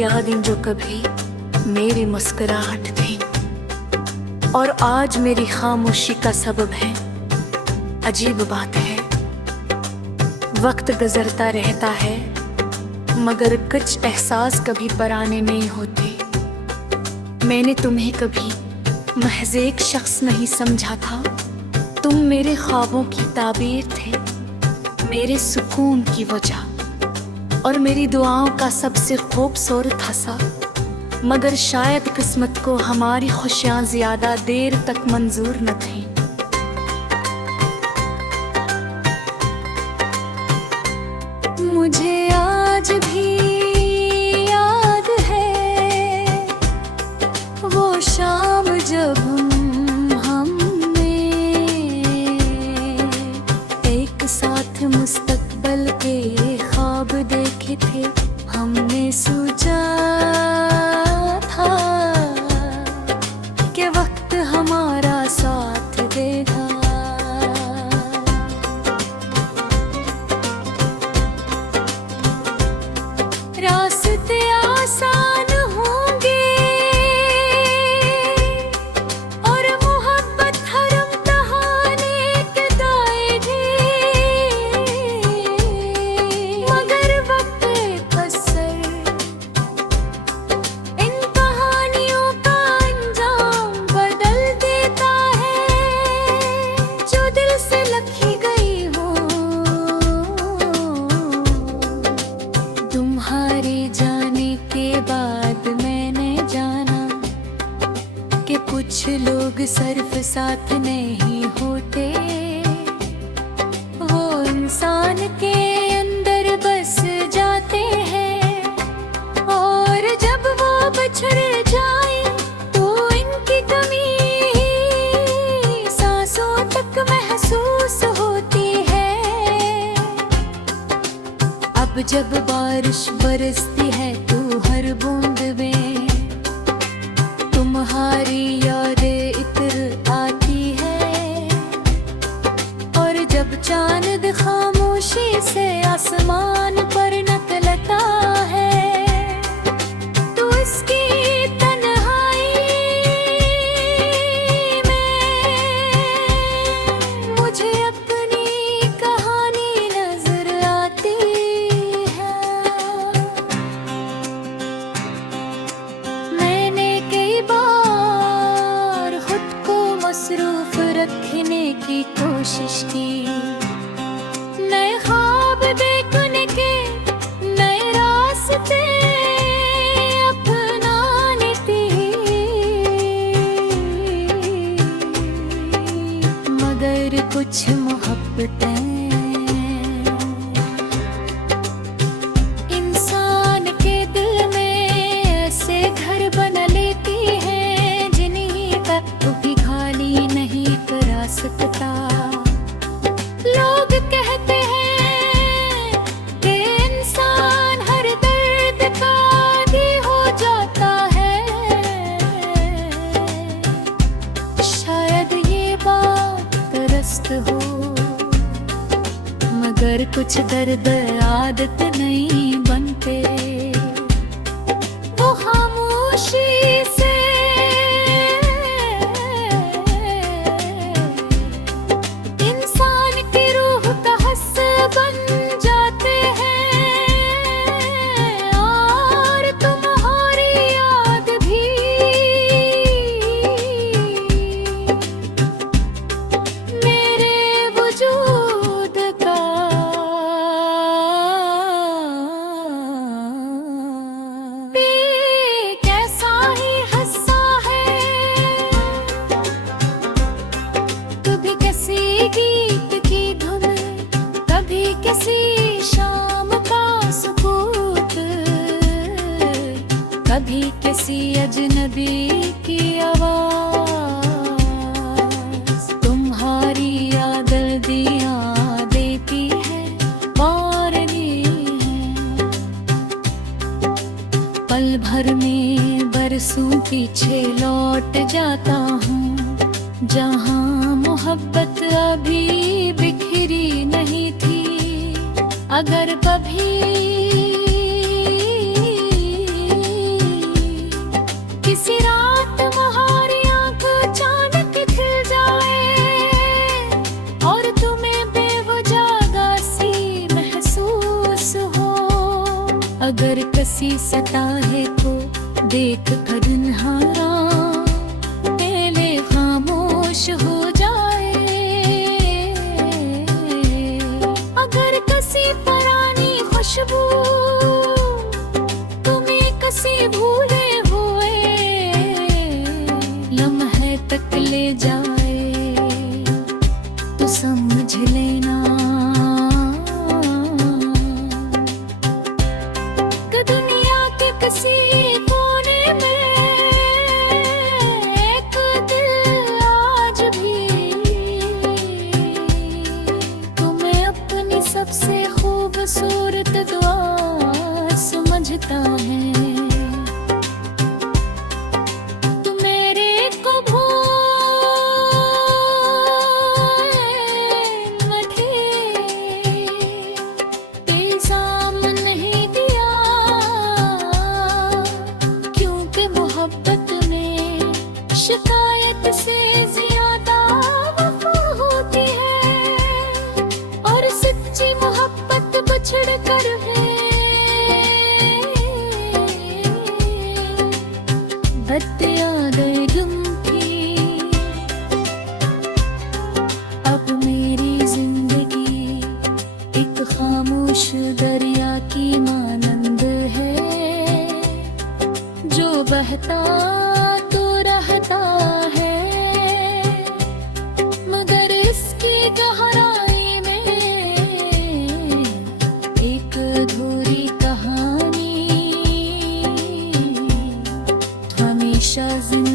यादें जो कभी मेरी मुस्कुराहट थी और आज मेरी खामोशी का सबब है। अजीब बात है, वक्त गुजरता रहता है मगर कुछ एहसास कभी पुराने नहीं होते। मैंने तुम्हें कभी महज एक शख्स नहीं समझा था, तुम मेरे ख्वाबों की ताबीर थे, मेरे सुकून की वजह और मेरी दुआओं का सबसे खूबसूरत हंसा। मगर शायद किस्मत को हमारी खुशियाँ ज्यादा देर तक मंजूर न थीं। मुझे आज भी याद है वो शाम जब हमने एक साथ मुस्तकबल के ख्वाब देखे थे। हमने सोचा था कि वक्त हमारा साथ देगा। रास्ते आसान होंगे और मोहब्बत हरम तहाने के दायरे, मगर वक्त कसर इन कहानियों का अंजाम बदल देता है। जो दिल से लिखी गई हो तुम्हारे जाने के बाद मैंने जाना कि कुछ लोग सिर्फ साथ नहीं होते, वो इंसान के अंदर बस जाते हैं और जब वो बिछड़ जाए तो इनकी कमी सांसों तक महसूस होती है। अब जब बारिश बरसती है तो हर बूंद में तुम्हारी यादें इतर आती है और जब चांद खामोशी से आसमान पर निकलता है तो इसकी तन्हाई में मुझे अपनी कहानी नजर आती है। मैंने कई बार खुद को मसरूफ रखने की कोशिश की, नए ख्वाब देखने के नए रास्ते अपनाने थी, मगर कुछ मोहब्बतें इंसान के दिल में ऐसे घर बना लेती हैं जिन्हीं का कभी खाली नहीं करा सकता। लोग कहते हैं कि इंसान हर दर्द का आदी हो जाता है, शायद ये बात दुरुस्त हो, मगर कुछ दर्द आदत नहीं बनते। वो खामोशी से इंसान की रूह का हिस्सा बन जाते हैं और तुम्हारी याद भी मेरे वजूद का कैसा ही हिस्सा है। कभी किसी गीत की धुन, कभी किसी शाम का सुकूत, कभी किसी अजनबी की आवाज। तुम्हारी याद दिया देती है, वारनी है। पल भर में बरसों पीछे लौट जाता हूँ जहाँ मोहब्बत अभी बिखरी नहीं थी। अगर कभी कसी सता है को देख कर नहारा पहले खामोश हो जाए। अगर कसी पुरानी खुशबू तुम्हें कसी भूले हुए लम्हे तक ले जाए तो समझ लेना कि दुनिया के किसी कोने में एक दिल आज भी तुम्हें अपनी सबसे खूबसूरत दुआ समझता है। तू मेरे को इल्जाम नहीं दिया क्योंकि मोहब्बत में शिकायत से ज्यादा वफा होती है और सच्ची मोहब्बत बछड़ कर है बत्तियां गए गुम की। अब मेरी जिंदगी एक खामोश दरिया की मानंद है जो बहता तो रहता है मगर इसकी गहराई में एक अधूरी कहानी हमेशा जिंदा